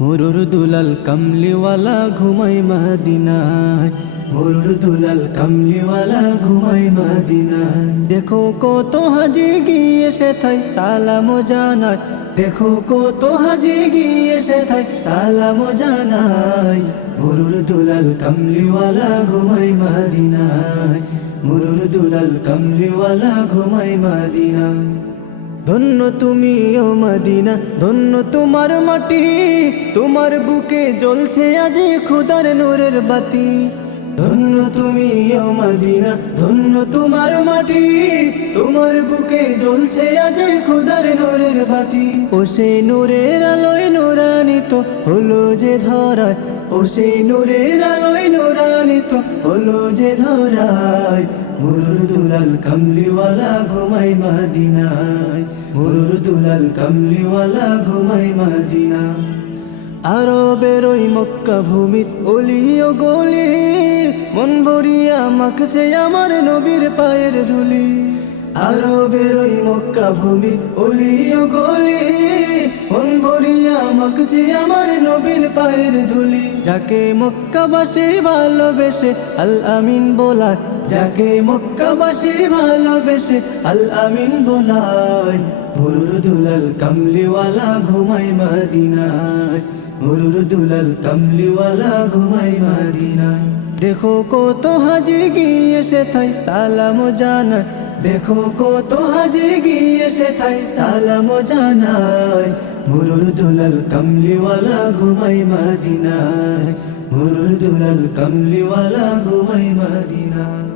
মরুর দুলাল কামলিওয়ালা ঘুমাই মাদিনায় মরুর দুলাল কামলিওয়ালা ঘুমাই মাদিনায় দেখো কত হাজি গিয়ে সে থাই সালাম জানায় দেখো কত হাজি গিয়ে সে থাই সালাম জানায় মরুর দুলাল কামলিওয়ালা ঘুমাই মাদিনায় মরুর দুলাল কামলিওয়ালা ঘুমাই মাদিনায় ধন্য তুমি ও মদিনা, ধন্য তোমার মাটি। তোমার বুকে জ্বলছে আজ খুদার নূরের বাতি। ধন্য তুমি ও মদিনা, ধন্য তোমার মাটি। তোমার বুকে জ্বলছে আজ খুদার নূরের বাতি। ও সেই নূরের আলোয় নূরানিত হলো যে ধরায়। ও সেই নূরের আলোয় নূরানিত হলো যে ধরায়, মুরুর দুলাল কামলিওয়ালা ঘুমাই মাদিনায়। মুরুর দুলাল কামলিওয়ালা ঘুমাই মাদিনা আরও বেরোই মক্কা ভূমিত অলি ও গলি, মন ভরিয়া মাখছে আমার নবীর পায়ের ধুলি। আরও বেরোই মক্কা ভূমি অলি ও গলি ভরিয়া মাখছে আমার নবীর পায়ের ধুলি, যাকে মক্কাবাসী ভালোবেসে আল আমিন বলায়, যাকে মক্কাবাসী ভালোবেসে আল আমিন বলায়। মুরুর দুলাল কামলিওয়ালা ঘুমাই মাদিনায়, মুরুর দুলাল কামলিওয়ালা ঘুমাই মাদিনায়। দেখো কত হাজি গিয়ে সে থাই সালাম জানায় দেখো কত হাজে গিয়ে সে থাই, সালাম জানায় মুরুর দুলাল কামলিওয়ালা ঘুমাই মাদিনায়। মুরুর দুলাল কামলিওয়ালা ঘুমাই মাদিনায়।